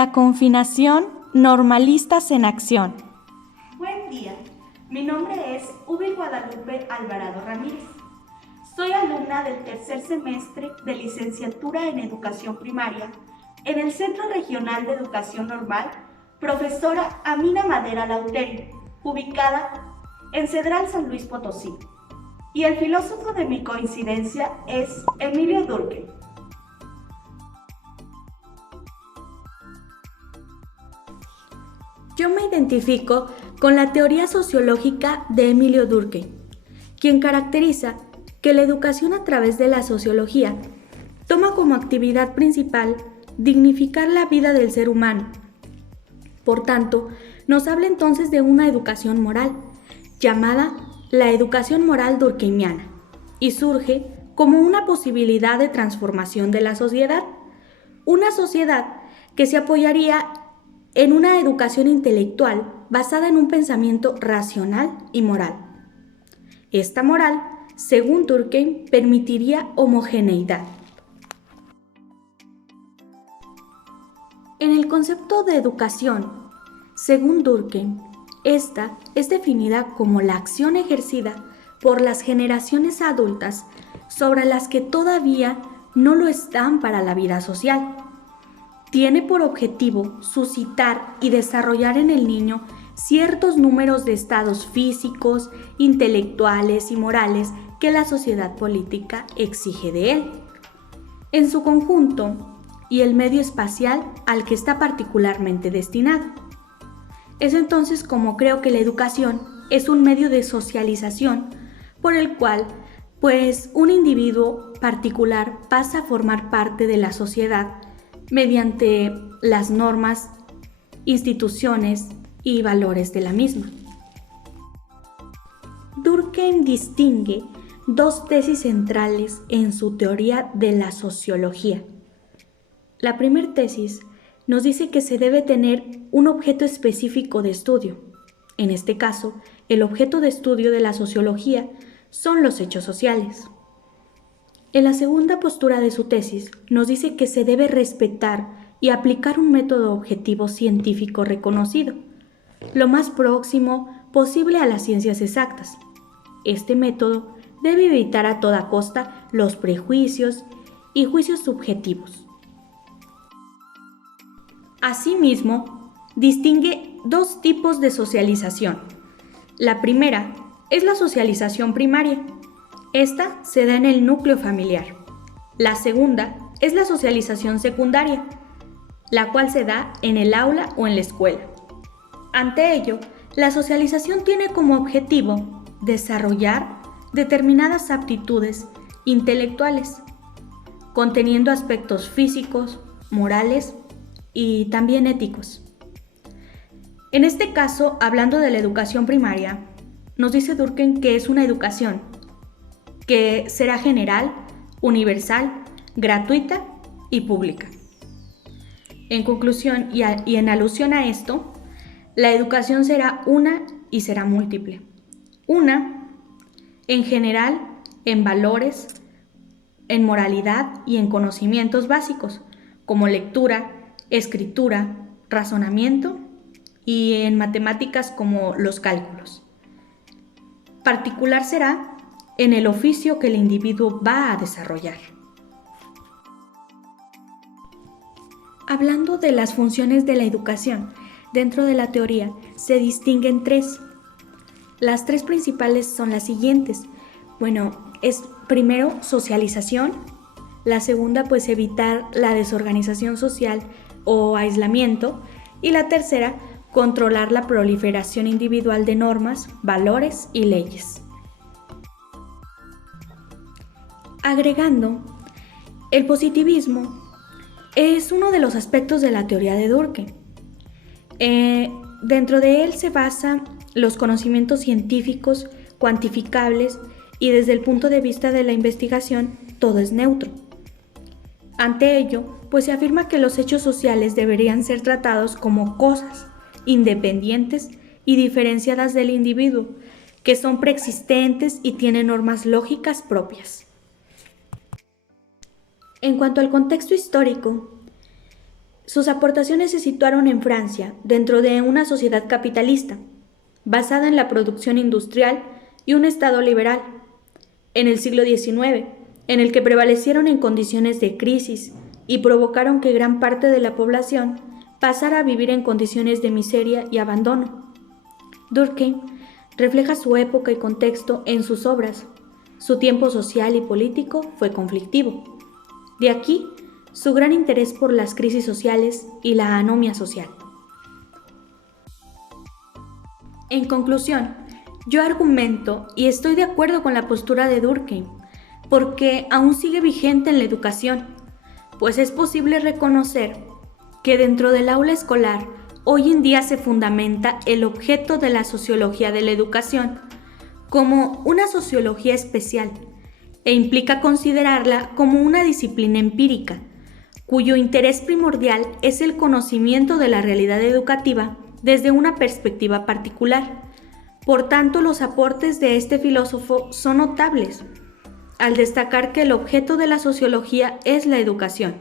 La confinación, normalistas en acción. Buen día, mi nombre es Ubi Guadalupe Alvarado Ramírez. Soy alumna del tercer semestre de licenciatura en Educación Primaria en el Centro Regional de Educación Normal, profesora Amina Madera Lauteri, ubicada en Cedral San Luis Potosí. Y el filósofo de mi coincidencia es Emilio Durkheim. Yo me identifico con la teoría sociológica de Emilio Durkheim, quien caracteriza que la educación a través de la sociología toma como actividad principal dignificar la vida del ser humano. Por tanto, nos habla entonces de una educación moral, llamada la educación moral durkheimiana, y surge como una posibilidad de transformación de la sociedad, una sociedad que se apoyaría en una educación intelectual basada en un pensamiento racional y moral. Esta moral, según Durkheim, permitiría homogeneidad. En el concepto de educación, según Durkheim, esta es definida como la acción ejercida por las generaciones adultas sobre las que todavía no lo están para la vida social. Tiene por objetivo suscitar y desarrollar en el niño ciertos números de estados físicos, intelectuales y morales que la sociedad política exige de él, en su conjunto y el medio espacial al que está particularmente destinado. Es entonces como creo que la educación es un medio de socialización por el cual, un individuo particular pasa a formar parte de la sociedad mediante las normas, instituciones y valores de la misma. Durkheim distingue dos tesis centrales en su teoría de la sociología. La primera tesis nos dice que se debe tener un objeto específico de estudio. En este caso, el objeto de estudio de la sociología son los hechos sociales. En la segunda postura de su tesis nos dice que se debe respetar y aplicar un método objetivo científico reconocido, lo más próximo posible a las ciencias exactas. Este método debe evitar a toda costa los prejuicios y juicios subjetivos. Asimismo, distingue dos tipos de socialización. La primera es la socialización primaria. Esta se da en el núcleo familiar. La segunda es la socialización secundaria, la cual se da en el aula o en la escuela. Ante ello, la socialización tiene como objetivo desarrollar determinadas aptitudes intelectuales, conteniendo aspectos físicos, morales y también éticos. En este caso, hablando de la educación primaria, nos dice Durkheim que es una educación que será general, universal, gratuita y pública. En conclusión y en alusión a esto, la educación será una y será múltiple. Una, en general, en valores, en moralidad y en conocimientos básicos, como lectura, escritura, razonamiento y en matemáticas como los cálculos. Particular será en el oficio que el individuo va a desarrollar. Hablando de las funciones de la educación, dentro de la teoría se distinguen tres. Las tres principales son las siguientes. Es primero socialización, la segunda evitar la desorganización social o aislamiento y la tercera controlar la proliferación individual de normas, valores y leyes. Agregando, el positivismo es uno de los aspectos de la teoría de Durkheim. Dentro de él se basan los conocimientos científicos cuantificables y desde el punto de vista de la investigación todo es neutro. Ante ello, se afirma que los hechos sociales deberían ser tratados como cosas independientes y diferenciadas del individuo, que son preexistentes y tienen normas lógicas propias. En cuanto al contexto histórico, Sus aportaciones se situaron en Francia, dentro de una sociedad capitalista, basada en la producción industrial y un Estado liberal. En el siglo XIX, en el que prevalecieron en condiciones de crisis y provocaron que gran parte de la población pasara a vivir en condiciones de miseria y abandono. Durkheim refleja su época y contexto en sus obras. Su tiempo social y político fue conflictivo. De aquí su gran interés por las crisis sociales y la anomia social. En conclusión, yo argumento y estoy de acuerdo con la postura de Durkheim, porque aún sigue vigente en la educación, pues es posible reconocer que dentro del aula escolar hoy en día se fundamenta el objeto de la sociología de la educación como una sociología especial e implica considerarla como una disciplina empírica, cuyo interés primordial es el conocimiento de la realidad educativa desde una perspectiva particular. Por tanto, los aportes de este filósofo son notables, al destacar que el objeto de la sociología es la educación.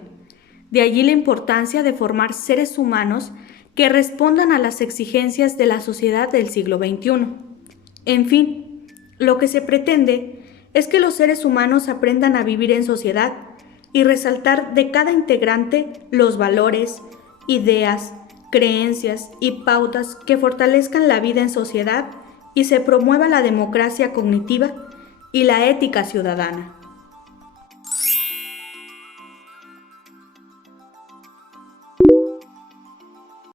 De allí la importancia de formar seres humanos que respondan a las exigencias de la sociedad del siglo XXI. En fin, lo que se pretende es que los seres humanos aprendan a vivir en sociedad y resaltar de cada integrante los valores, ideas, creencias y pautas que fortalezcan la vida en sociedad y se promueva la democracia cognitiva y la ética ciudadana.